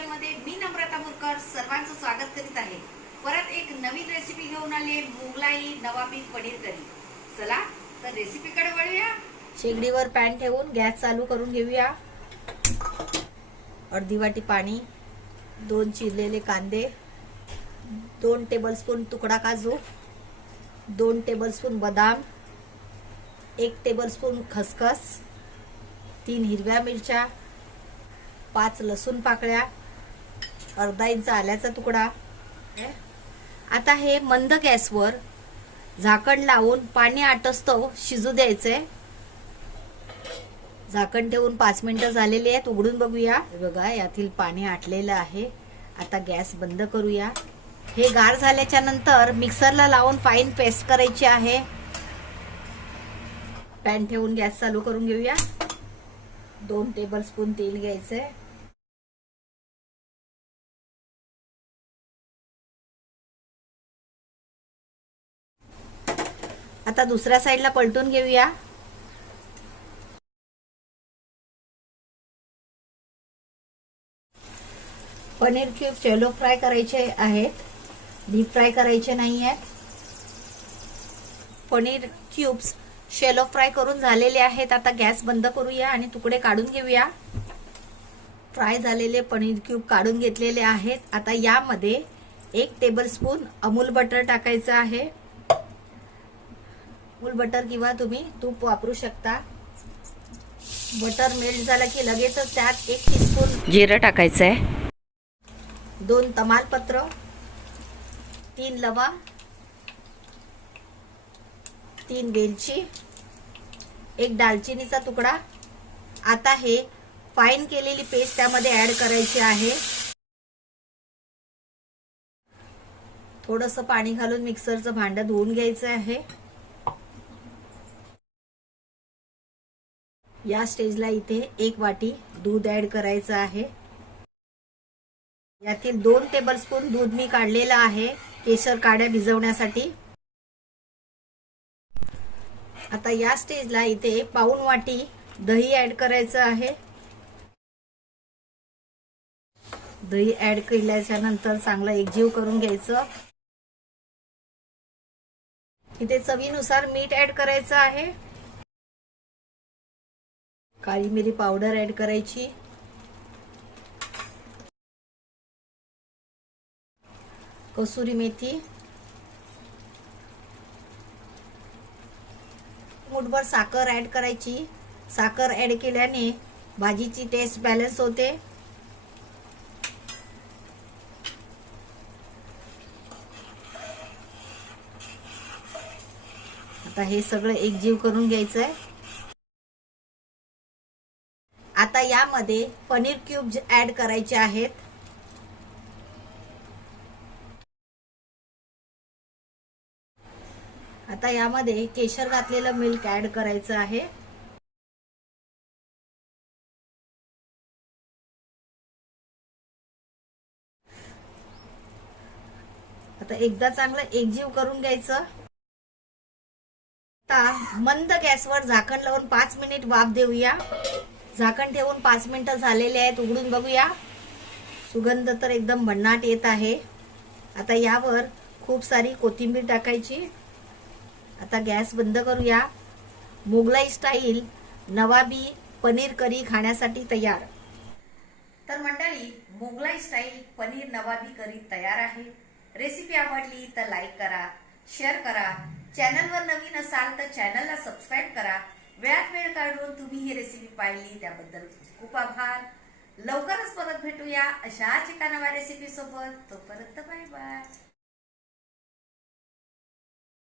Kitchen मध्ये मी नम्रता मुरकर सर्वांचं स्वागत करीत आहे। परत एक नवीन रेसिपी घेऊन आले, मुगलाई नवाबी पनीर करी। चला तर रेसिपीकडे वळूया। शेगडीवर पॅन ठेवून गॅस चालू करून घेऊया। अर्धी वाटी पाणी, 2 चिरलेले कांदे, 2 टेबलस्पून तुकडा काजू, 2 टेबलस्पून बदाम, 1 टेबलस्पून खसखस, 3 हिरव्या मिरच्या, 5 लसूण पाकळ्या, अर्धा इंच आल्याचा तुकडा। आता हे मंद गॅसवर झाकण लावून पाणी आटस्तव शिजू द्यायचे। झाकण ठेवून 5 मिनिटं झालेली आहेत, उघडून बघूया। बघा यातील पाणी आटलेलं आहे। आता गॅस बंद करूया। हे गार झाल्याच्या नंतर मिक्सरला लावून फाईन पेस्ट करायची आहे। पॅन ठेवून गॅस चालू करून घेऊया। 2 टेबलस्पून तेल घ्यायचे। आता दुसऱ्या साइडला पलटून घेऊया। पनीर क्यूब शॅलो फ्राय करायचे आहेत, डीप फ्राय करायचे नाही आहेत। पनीर क्यूब्स शॅलो फ्राय करून झालेले आहेत। आता गॅस बंद करूया आणि तुकडे काढून घेऊया। फ्राय झालेले पनीर क्यूब काढून घेतलेले आहेत। आता यामध्ये 1 टेबलस्पून अमूल बटर टाकायचं आहे। अमूल बटर किंवा तुम्ही तूप वापरू शकता। बटर मेल्ट झालं की लगेचच त्यात 1 टीस्पून जिरं टाकायचं आहे, 2 तमालपत्र, 3 लवंग, 3 वेलची, 1 दालचिनीचा तुकडा। आता हे फाईन केलेली पेस्ट त्यामध्ये ऍड करायची आहे। थोडंसं पाणी घालून मिक्सरचं भांडं धुवून घ्यायचं आहे। या स्टेजला इथे 1 वाटी दूध ऍड करायचं आहे। यातील 2 टेबलस्पून दूध मी काढलेलं आहे केशर काड्या भिजवण्यासाठी। आता या स्टेजला इथे पाऊण वाटी दही ऍड करायचं आहे। दही ऍड केल्याच्या नंतर चांगलं एकजीव करून घ्यायचं। इथे चवीनुसार मीठ ऍड करायचं आहे। काळी मिरी पावडर ऍड करायची, कसुरी मेथी, मुठभर साखर ऍड करायची। साखर ऍड केल्याने भाजीची टेस्ट बॅलन्स होते। आता हे सगळं एकजीव करून घ्यायचंय। आता यामध्ये पनीर क्यूब्स ऍड करायचे आहेत। आता यामध्ये केशर घातलेलं मिल्क ऍड करायचं आहे। आता एकदा चांगलं एकजीव करून घ्यायचं। आता मंद गॅसवर झाकण लावून 5 मिनिट वाफ देऊया। झाकण ठेवून 5 मिनिटं झालेले आहेत, उघडून बघूया। सुगंध तर एकदम भन्नाट येत आहे। आता यावर खूप सारी कोथिंबीर टाकायची। आता गॅस बंद करूया। मुगलाई स्टाईल नवाबी पनीर करी खाण्यासाठी तयार। तर मंडळी, मुगलाई स्टाईल पनीर नवाबी करी तयार आहे। रेसिपी आवडली तर लाईक करा, शेअर करा। चॅनलवर नवीन असाल तर चॅनलला सबस्क्राईब करा। वेळात वेळ काढून तुम्ही ही रेसिपी पाहिली त्याबद्दल खूप आभार। लवकरच परत भेटूया अशाच एका नव्या रेसिपी सोबत। तोपर्यंत बाय बाय।